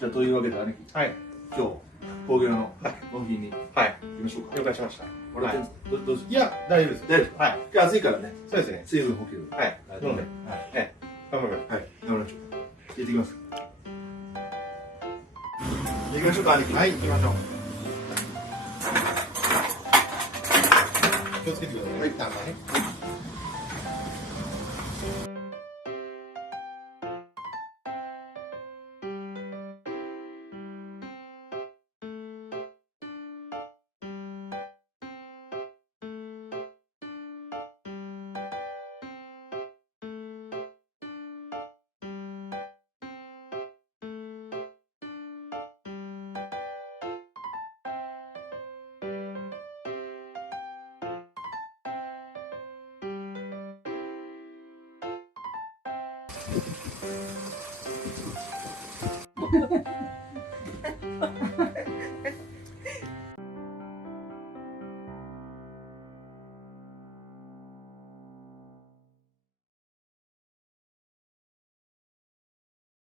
じゃあというわけで兄貴、はい、今日工業の納品に行きましょうか。了解しました。どうぞ。いや、大丈夫です。大丈夫。はい。今日暑いからね。そうですね。水分補給。はい。飲んで。はい。頑張る。はい。頑張りましょう。行ってきます。行きましょうか、兄貴。はい、行きましょう。気をつけてください。はい。